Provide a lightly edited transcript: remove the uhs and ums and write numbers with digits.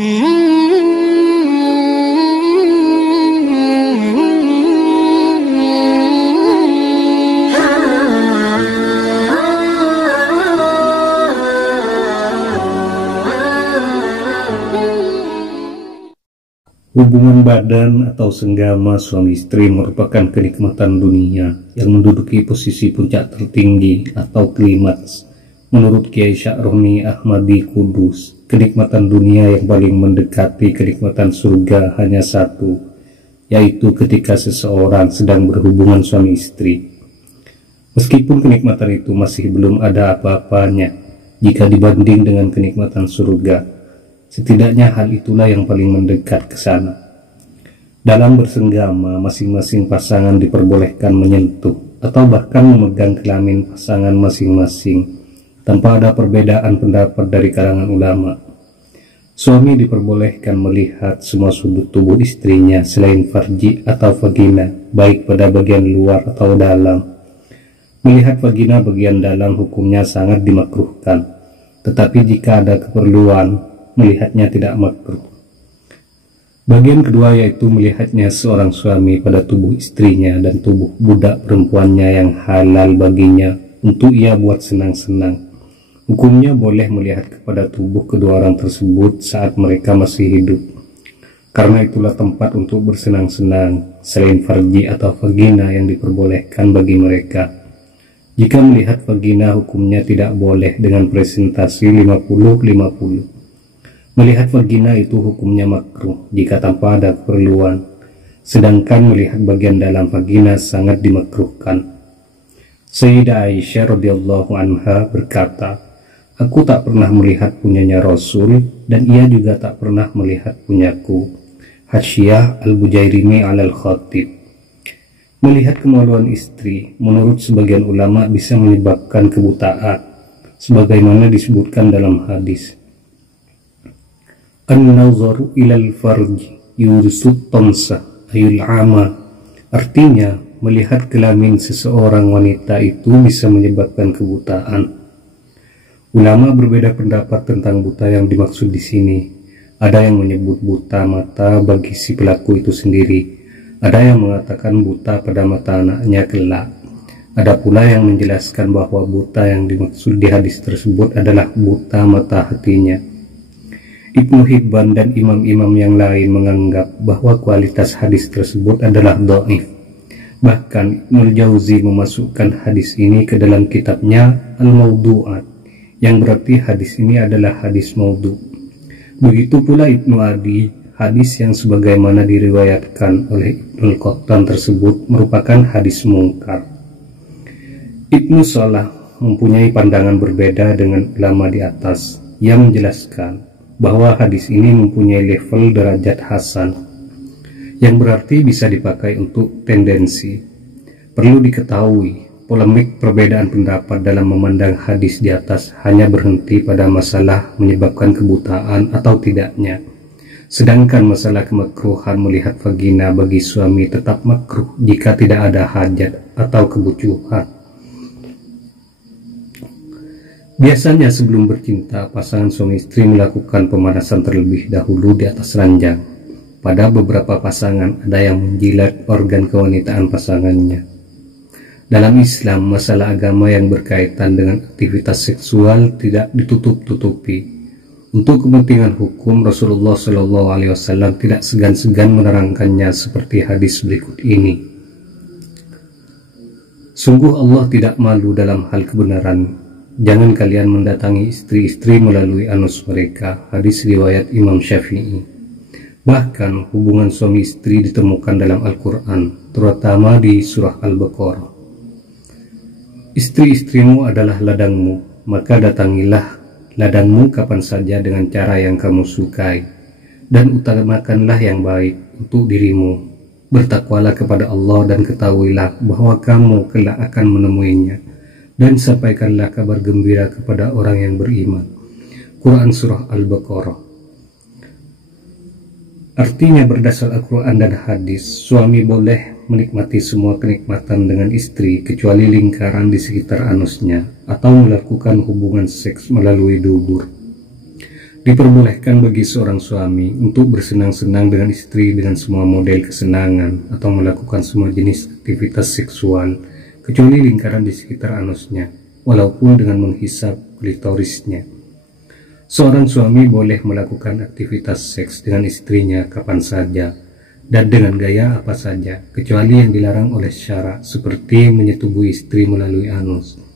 Hubungan badan atau senggama suami istri merupakan kenikmatan dunia yang menduduki posisi puncak tertinggi atau klimaks. Menurut Kiai Sya'roni Ahmadi Kudus, kenikmatan dunia yang paling mendekati kenikmatan surga hanya satu, yaitu ketika seseorang sedang berhubungan suami istri. Meskipun kenikmatan itu masih belum ada apa-apanya jika dibanding dengan kenikmatan surga, setidaknya hal itulah yang paling mendekat ke sana. Dalam bersenggama, masing-masing pasangan diperbolehkan menyentuh atau bahkan memegang kelamin pasangan masing-masing tanpa ada perbedaan pendapat dari kalangan ulama. Suami diperbolehkan melihat semua sudut tubuh istrinya selain farji atau vagina, baik pada bagian luar atau dalam. Melihat vagina bagian dalam hukumnya sangat dimakruhkan, tetapi jika ada keperluan, melihatnya tidak makruh. Bagian kedua yaitu melihatnya seorang suami pada tubuh istrinya dan tubuh budak perempuannya yang halal baginya untuk ia buat senang-senang. Hukumnya boleh melihat kepada tubuh kedua orang tersebut saat mereka masih hidup, karena itulah tempat untuk bersenang-senang selain farji atau vagina yang diperbolehkan bagi mereka. Jika melihat vagina, hukumnya tidak boleh dengan presentasi 50-50. Melihat vagina itu hukumnya makruh jika tanpa ada keperluan, sedangkan melihat bagian dalam vagina sangat dimakruhkan. Sayyidah Aisyah radhiyallahu anha berkata, "Aku tak pernah melihat punyanya Rasul dan ia juga tak pernah melihat punyaku." Hasyiah Al-Bujairimi Al-Khatib. Melihat kemaluan istri menurut sebagian ulama bisa menyebabkan kebutaan, sebagaimana disebutkan dalam hadis, "An-nazaru ilal farji yursut tamsa ayul ama." Artinya, melihat kelamin seseorang wanita itu bisa menyebabkan kebutaan. Ulama berbeda pendapat tentang buta yang dimaksud di sini. Ada yang menyebut buta mata bagi si pelaku itu sendiri. Ada yang mengatakan buta pada mata anaknya kelak. Ada pula yang menjelaskan bahwa buta yang dimaksud di hadis tersebut adalah buta mata hatinya. Ibnu Hibban dan imam-imam yang lain menganggap bahwa kualitas hadis tersebut adalah dhaif. Bahkan Ibnul Jauzi memasukkan hadis ini ke dalam kitabnya Al-Mawdu'at, yang berarti hadis ini adalah hadis maudhu. Begitu pula Ibnu Adi, hadis yang sebagaimana diriwayatkan oleh Ibnul Qattan tersebut merupakan hadis mungkar. Ibnu Salah mempunyai pandangan berbeda dengan ulama di atas, yang menjelaskan bahwa hadis ini mempunyai level derajat hasan, yang berarti bisa dipakai untuk tendensi. Perlu diketahui, polemik perbedaan pendapat dalam memandang hadis di atas hanya berhenti pada masalah menyebabkan kebutaan atau tidaknya. Sedangkan masalah kemakruhan melihat vagina bagi suami tetap makruh jika tidak ada hajat atau kebutuhan. Biasanya sebelum bercinta, pasangan suami istri melakukan pemanasan terlebih dahulu di atas ranjang. Pada beberapa pasangan ada yang menjilat organ kewanitaan pasangannya. Dalam Islam, masalah agama yang berkaitan dengan aktivitas seksual tidak ditutup-tutupi. Untuk kepentingan hukum, Rasulullah SAW tidak segan-segan menerangkannya seperti hadis berikut ini. Sungguh Allah tidak malu dalam hal kebenaran. Jangan kalian mendatangi istri-istri melalui anus mereka. Hadis riwayat Imam Syafi'i. Bahkan hubungan suami istri ditemukan dalam Al-Quran, terutama di surah Al-Baqarah. Istri-istrimu adalah ladangmu, maka datangilah ladangmu kapan saja dengan cara yang kamu sukai, dan utamakanlah yang baik untuk dirimu. Bertakwalah kepada Allah dan ketahuilah bahwa kamu kelak akan menemuinya, dan sampaikanlah kabar gembira kepada orang yang beriman. Quran Surah Al-Baqarah. Artinya berdasar Al-Quran dan hadis, suami boleh menikmati semua kenikmatan dengan istri kecuali lingkaran di sekitar anusnya atau melakukan hubungan seks melalui dubur. Diperbolehkan bagi seorang suami untuk bersenang-senang dengan istri dengan semua model kesenangan atau melakukan semua jenis aktivitas seksual, kecuali lingkaran di sekitar anusnya, walaupun dengan menghisap klitorisnya. Seorang suami boleh melakukan aktivitas seks dengan istrinya kapan saja, dan dengan gaya apa saja, kecuali yang dilarang oleh syara, seperti menyetubuhi istri melalui anus.